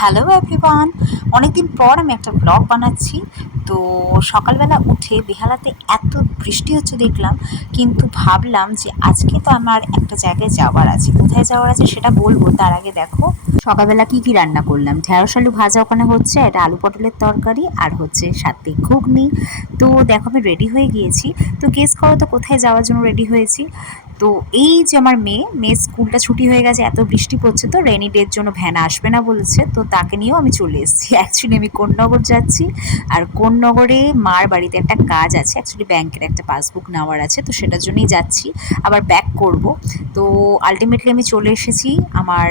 Hello everyone, অনেকদিন পর আমি একটা ব্লগ বানাচ্ছি। তো সকালবেলা উঠে বেহালাতে এত বৃষ্টি হচ্ছে দেখলাম, কিন্তু ভাবলাম যে আজকে তো আমার একটা জায়গায় যাওয়ার আছে। কোথায় যাওয়ার আছে সেটা বলবো, তার আগে দেখো সকালবেলা কি কি রান্না করলাম। ঢেঁড়স আলু ভাজা ওখানে হচ্ছে, এটা আলু পটলের তরকারি, আর হচ্ছে সাথে ঘুগনি। তো দেখো আমি রেডি হয়ে গিয়েছি। তো গেস করো তো কোথায় যাওয়ার জন্য রেডি হয়েছি। তো এই যে আমার মেয়ে স্কুলটা ছুটি হয়ে গেছে, এত বৃষ্টি পড়ছে, তো রেনি ডের জন্য ভ্যান আসবে না বলেছে, তো তাকে নিয়েও আমি চলে এসেছি। অ্যাকচুয়ালি আমি কোন্নগর যাচ্ছি, আর কোন্নগরে মার বাড়িতে একটা কাজ আছে, অ্যাকচুয়ালি ব্যাংকের একটা পাসবুক নেওয়ার আছে, তো সেটার জন্যই যাচ্ছি। আবার ব্যাক করব। তো আলটিমেটলি আমি চলে এসেছি আমার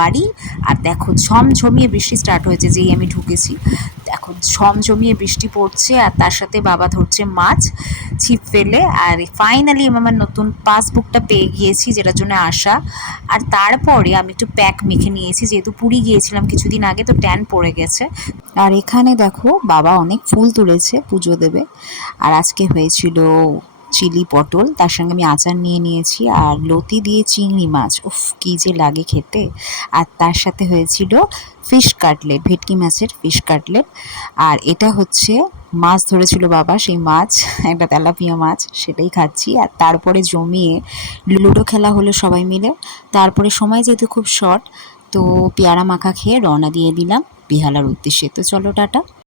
বাড়ি। আর দেখো ঝমঝমিয়ে বৃষ্টি স্টার্ট হয়েছে যেই আমি ঢুকেছি। দেখো ঝমঝমিয়ে বৃষ্টি পড়ছে, আর তার সাথে বাবা ধরছে মাছ ছিপ ফেলে। আর ফাইনালি আমি আমার নতুন পাসবুকটা পেয়ে গিয়েছি, যেটার জন্য আসা। আর তারপরে আমি একটু প্যাক মেখে নিয়েছি, যেহেতু পুরী গিয়েছিলাম কিছুদিন আগে, তো ট্যান পড়ে গেছে। আর এখানে দেখো বাবা অনেক ফুল তুলেছে, পুজো দেবে। আর আজকে হয়েছিল চিলি পটল, তার সঙ্গে আমি আচার নিয়ে নিয়েছি, আর লতি দিয়ে চিংড়ি মাছ, উফ কি যে লাগে খেতে। আর তার সাথে হয়েছিল ফিশ কাটলেট, ভেটকি মাছের ফিশ কাটলেট। আর এটা হচ্ছে মাছ ধরেছিল বাবা, সেই মাছ একটা তেলাপিয়া মাছ, সেটাই খাচ্ছি। আর তারপরে জমিয়ে লুডো খেলা হলো সবাই মিলে। তারপরে সময় যেহেতু খুব শর্ট, তো পেয়ারা মাখা খেয়ে রওনা দিয়ে দিলাম বেহালার উদ্দেশ্যে। তো চলো টাটা।